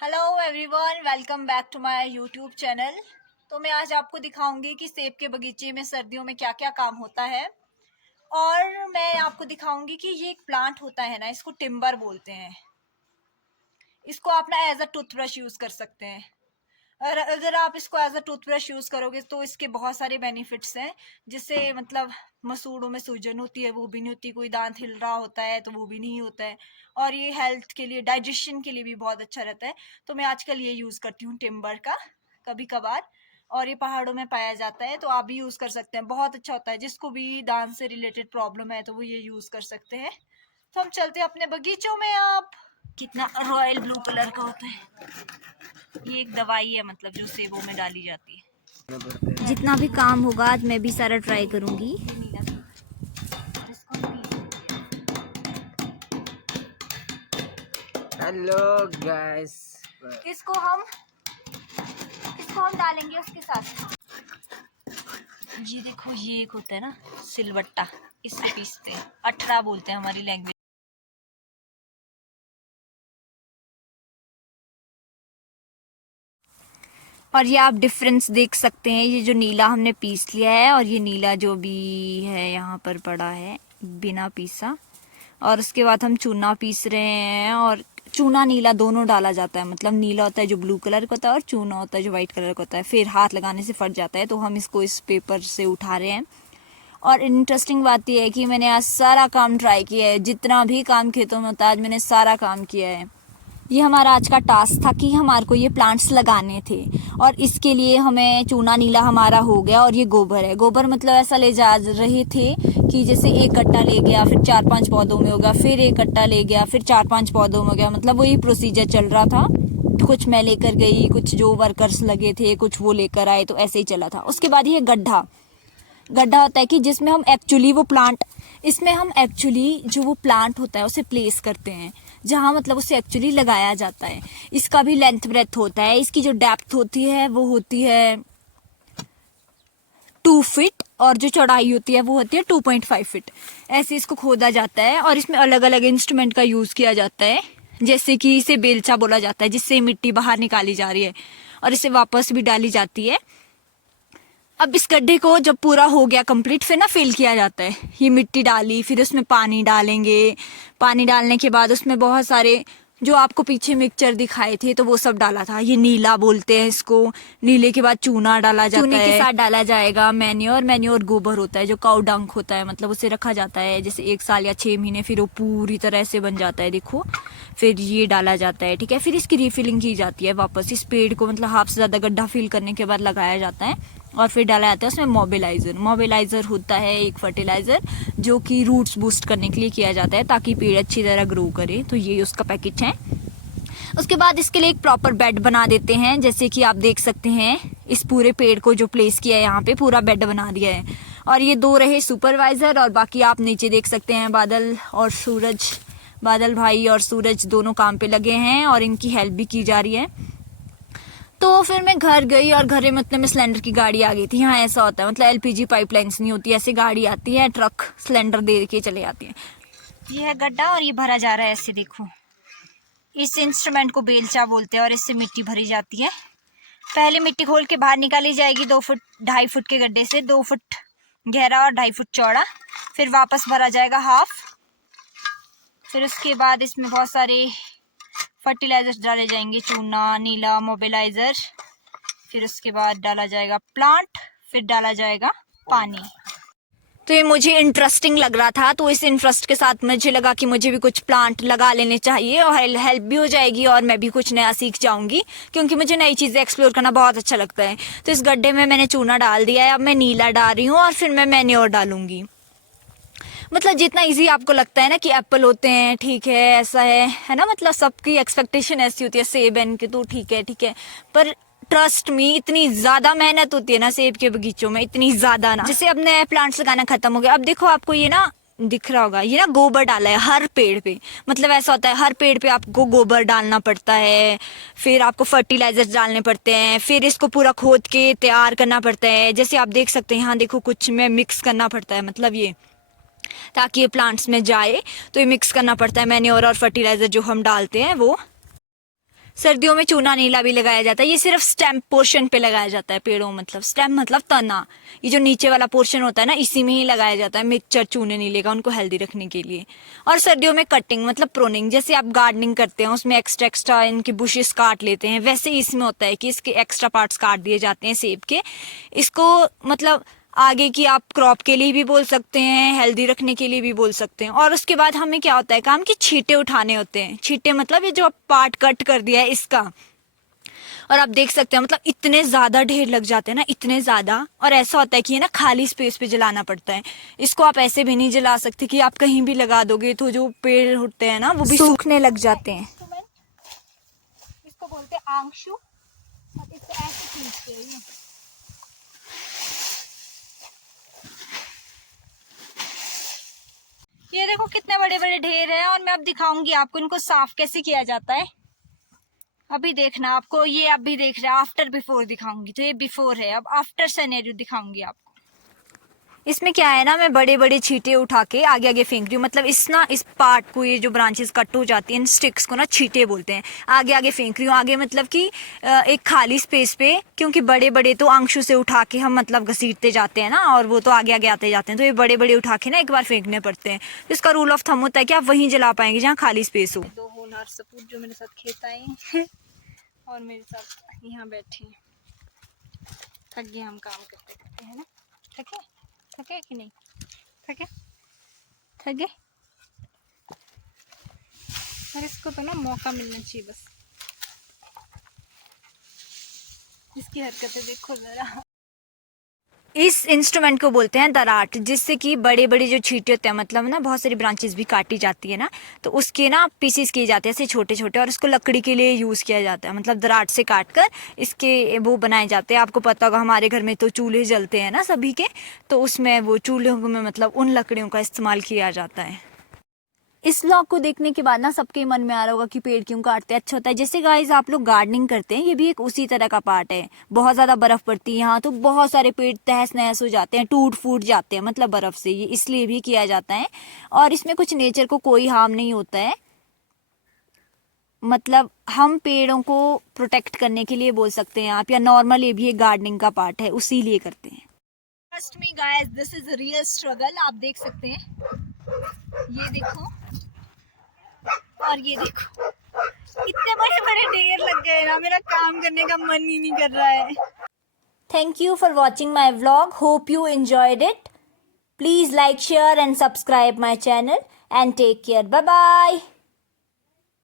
Hello everyone, welcome back to my YouTube channel. तो मैं आज आपको दिखाऊंगी कि सेब के बगीचे में सर्दियों में क्या क्या काम होता है। और मैं आपको दिखाऊंगी कि ये एक प्लांट होता है ना, इसको टिम्बर बोलते हैं। इसको आप ना एज अ टूथब्रश यूज़ कर सकते हैं। और अगर आप इसको एज अ टूथब्रश यूज़ करोगे तो इसके बहुत सारे बेनिफिट्स हैं। जिससे मतलब मसूड़ों में सूजन होती है वो भी नहीं होती, कोई दांत हिल रहा होता है तो वो भी नहीं होता है। और ये हेल्थ के लिए, डाइजेशन के लिए भी बहुत अच्छा रहता है। तो मैं आजकल ये यूज़ करती हूँ टिम्बर का, कभी कभार। और ये पहाड़ों में पाया जाता है तो आप भी यूज़ कर सकते हैं, बहुत अच्छा होता है। जिसको भी दांत से रिलेटेड प्रॉब्लम है तो वो ये यूज़ कर सकते हैं। तो हम चलते हैं अपने बगीचों में। आप कितना रॉयल ब्लू कलर का होता है। ये एक दवाई है, मतलब जो सेबों में डाली जाती है। जितना भी काम होगा आज मैं भी सारा ट्राई करूंगी। Hello guys. इसको हम डालेंगे उसके साथ। ये देखो, ये एक होता है ना सिलबट्टा, इससे पीसते हैं। अठरा बोलते हैं हमारी लैंग्वेज। और ये आप डिफरेंस देख सकते हैं, ये जो नीला हमने पीस लिया है और ये नीला जो भी है यहाँ पर पड़ा है बिना पीसा। और उसके बाद हम चूना पीस रहे हैं, और चूना नीला दोनों डाला जाता है। मतलब नीला होता है जो ब्लू कलर का होता है और चूना होता है जो वाइट कलर का होता है। फिर हाथ लगाने से फट जाता है, तो हम इसको इस पेपर से उठा रहे हैं। और इंटरेस्टिंग बात यह है कि मैंने आज सारा काम ट्राई किया है। जितना भी काम खेतों में होता है आज मैंने सारा काम किया है। ये हमारा आज का टास्क था कि हमारे को ये प्लांट्स लगाने थे, और इसके लिए हमें चूना नीला हमारा हो गया। और ये गोबर है। गोबर मतलब ऐसा ले जा रहे थे कि जैसे एक कट्टा ले गया, फिर 4-5 पौधों में हो गया, फिर एक कट्टा ले गया, फिर 4-5 पौधों में हो गया। मतलब वही प्रोसीजर चल रहा था। कुछ मैं लेकर गई, कुछ जो वर्कर्स लगे थे कुछ वो लेकर आए, तो ऐसे ही चला था। उसके बाद ये गड्ढा गड्ढा होता है कि जिसमें हम एक्चुअली वो प्लांट, इसमें हम एक्चुअली जो वो प्लांट होता है उसे प्लेस करते हैं, जहाँ मतलब उसे एक्चुअली लगाया जाता है। इसका भी लेंथ ब्रेथ होता है। इसकी जो डेप्थ होती है वो होती है 2 फीट, और जो चौड़ाई होती है वो होती है 2.5 फीट। ऐसे इसको खोदा जाता है और इसमें अलग अलग इंस्ट्रूमेंट का यूज किया जाता है। जैसे कि इसे बेलचा बोला जाता है, जिससे मिट्टी बाहर निकाली जा रही है और इसे वापस भी डाली जाती है। अब इस गड्ढे को जब पूरा हो गया कंप्लीट, फिर ना फिल किया जाता है। ये मिट्टी डाली, फिर उसमें पानी डालेंगे। पानी डालने के बाद उसमें बहुत सारे जो आपको पीछे मिक्सचर दिखाए थे तो वो सब डाला था। ये नीला बोलते हैं इसको। नीले के बाद चूना डाला जाता है। चूने के साथ डाला जाएगा मैन्योर। मैन्योर गोबर होता है जो काऊ डंक होता है, मतलब उसे रखा जाता है जैसे 1 साल या 6 महीने, फिर वो पूरी तरह से बन जाता है। देखो, फिर ये डाला जाता है, ठीक है। फिर इसकी रिफिलिंग की जाती है वापस। इस पेड़ को मतलब हाफ से ज्यादा गड्ढा फिल करने के बाद लगाया जाता है और फिर डाला जाता है उसमें मोबिलाइजर। मोबिलाइजर होता है एक फर्टिलाइजर जो कि रूट्स बूस्ट करने के लिए किया जाता है ताकि पेड़ अच्छी तरह ग्रो करे। तो ये उसका पैकेट है। उसके बाद इसके लिए एक प्रॉपर बेड बना देते हैं। जैसे कि आप देख सकते हैं, इस पूरे पेड़ को जो प्लेस किया है यहाँ पे पूरा बेड बना दिया है। और ये 2 रहे सुपरवाइजर, और बाकी आप नीचे देख सकते हैं बादल और सूरज। बादल भाई और सूरज दोनों काम पे लगे हैं और इनकी हेल्प भी की जा रही है। तो फिर मैं घर गई और घर में उतने में सिलेंडर की गाड़ी आ गई थी। यहाँ ऐसा होता है, मतलब एलपीजी पाइपलाइंस नहीं होती, ऐसी गाड़ी आती है, ट्रक सिलेंडर दे के चले जाती है। ये है गड्ढा और ये भरा जा रहा है ऐसे। देखो, इस इंस्ट्रूमेंट को बेलचा बोलते हैं और इससे मिट्टी भरी जाती है। पहले मिट्टी खोल के बाहर निकाली जाएगी 2 फुट 2.5 फुट के गड्ढे से, 2 फुट गहरा और 2.5 फुट चौड़ा। फिर वापस भरा जाएगा हाफ। फिर उसके बाद इसमें बहुत सारे फर्टिलाइजर्स डाले जाएंगे, चूना नीला मोबिलाइजर। फिर उसके बाद डाला जाएगा प्लांट, फिर डाला जाएगा पानी। तो ये मुझे इंटरेस्टिंग लग रहा था, तो इस इंटरेस्ट के साथ मुझे लगा कि मुझे भी कुछ प्लांट लगा लेने चाहिए और हेल्प भी हो जाएगी और मैं भी कुछ नया सीख जाऊंगी, क्योंकि मुझे नई चीज़ें एक्सप्लोर करना बहुत अच्छा लगता है। तो इस गड्ढे में मैंने चूना डाल दिया है। अब मैं नीला डाल रही हूँ और फिर मैं मैन्योर डालूंगी। मतलब जितना इजी आपको लगता है ना कि एप्पल होते हैं, ठीक है, ऐसा है ना। मतलब सबकी एक्सपेक्टेशन ऐसी होती है सेब एन के, तो ठीक है, पर ट्रस्ट मी इतनी ज्यादा मेहनत होती है ना सेब के बगीचों में, इतनी ज्यादा ना। जैसे अब नए प्लांट्स लगाना खत्म हो गया। अब देखो, आपको ये ना दिख रहा होगा, ये ना गोबर डाला है हर पेड़ पे। मतलब ऐसा होता है हर पेड़ पे आपको गोबर डालना पड़ता है, फिर आपको फर्टिलाइजर्स डालने पड़ते हैं, फिर इसको पूरा खोद के तैयार करना पड़ता है। जैसे आप देख सकते हैं यहाँ, देखो कुछ में मिक्स करना पड़ता है, मतलब ये ताकि ये प्लांट्स में जाए तो ये मिक्स करना पड़ता है मैन्योर और फर्टिलाइजर जो हम डालते हैं वो। सर्दियों में चूना नीला भी लगाया जाता है। ये सिर्फ स्टेम पोर्शन पे लगाया जाता है पेड़ों, मतलब स्टेम मतलब तना। ये जो नीचे वाला पोर्शन होता है ना, इसी में ही लगाया जाता है मिक्सचर चूने नीले का, उनको हेल्दी रखने के लिए। और सर्दियों में कटिंग मतलब प्रोनिंग, जैसे आप गार्डनिंग करते हैं उसमें एक्स्ट्रा इनकी बुशेस काट लेते हैं, वैसे ही इसमें होता है कि इसके एक्स्ट्रा पार्ट्स काट दिए जाते हैं सेब के। इसको मतलब आगे की आप क्रॉप के लिए भी बोल सकते हैं, हेल्दी रखने के लिए भी बोल सकते हैं। और उसके बाद हमें क्या होता है काम कि छींटे उठाने होते हैं। छींटे मतलब ये जो पार्ट कट कर दिया है इसका। और आप देख सकते हैं मतलब इतने ज़्यादा ढेर लग जाते हैं ना, इतने ज़्यादा। और ऐसा होता है कि ये ना खाली स्पेस पे जलाना पड़ता है। इसको आप ऐसे भी नहीं जला सकते कि आप कहीं भी लगा दोगे तो जो पेड़ होते हैं ना वो भी सूखने लग जाते हैं। इसको बोलते हैं आंशु। और इसको ऐसे खींचते हैं ये देखो कितने बड़े बड़े ढेर हैं। और मैं अब दिखाऊंगी आपको इनको साफ कैसे किया जाता है। अभी देखना आपको, ये अभी देख रहे हैं, आफ्टर बिफोर दिखाऊंगी। तो ये बिफोर है, अब आफ्टर सिनेरियो दिखाऊंगी आपको। इसमें क्या है ना, मैं बड़े बड़े छींटे उठा के आगे आगे फेंक रही हूँ। मतलब इस पार्ट को, ये जो ब्रांचेस कट हो जाती हैं इन स्टिक्स को ना छींटे बोलते हैं, आगे आगे फेंक रही हूँ। आगे मतलब कि एक खाली स्पेस पे, क्योंकि बड़े बड़े तो अंशु से उठा के हम मतलब घसीटते जाते हैं ना, और वो तो आगे आगे आते जाते हैं, तो ये बड़े बड़े उठा के ना एक बार फेंकने पड़ते हैं। तो इसका रूल ऑफ थंब होता है कि आप वहीं जला पाएंगे जहाँ खाली स्पेस हो। दो होनहार सपूत जो मेरे साथ खेत आए हैं और मेरे साथ यहाँ बैठे हैं। थक गए हम काम करते करते, है ना? थके कि नहीं थके? थके। और इसको तो ना मौका मिलना चाहिए बस। इसकी हरकतें देखो जरा। इस इंस्ट्रूमेंट को बोलते हैं दराट, जिससे कि बड़े बड़े जो छींटे होते हैं, मतलब ना बहुत सारी ब्रांचेस भी काटी जाती है ना, तो उसके ना पीसेस किए जाते हैं ऐसे छोटे छोटे, और इसको लकड़ी के लिए यूज़ किया जाता है। मतलब दराट से काट कर इसके वो बनाए जाते हैं। आपको पता होगा हमारे घर में तो चूल्हे जलते हैं ना सभी के, तो उसमें वो चूल्हों में मतलब उन लकड़ियों का इस्तेमाल किया जाता है। इस व्लॉग को देखने के बाद ना सबके मन में आ रहा होगा कि पेड़ क्यों काटते हैं, अच्छा होता है। जैसे गाइस आप लोग गार्डनिंग करते हैं, ये भी एक उसी तरह का पार्ट है। बहुत ज़्यादा बर्फ़ पड़ती है यहाँ, तो बहुत सारे पेड़ तहस नहस हो जाते हैं, टूट फूट जाते हैं मतलब बर्फ़ से। ये इसलिए भी किया जाता है, और इसमें कुछ नेचर को कोई हार्म नहीं होता है। मतलब हम पेड़ों को प्रोटेक्ट करने के लिए बोल सकते हैं आप, या नॉर्मल ये भी एक गार्डनिंग का पार्ट है, उसी लिए करते हैं। Trust me guys, this is real struggle. आप देख सकते हैं, ये देखो और ये देखो, इतने बड़े बड़े ढेर लग गए ना, मेरा काम करने का मन ही नहीं कर रहा है। Thank you for watching my vlog. Hope you enjoyed it. Please like, share and subscribe my channel and take care. Bye bye.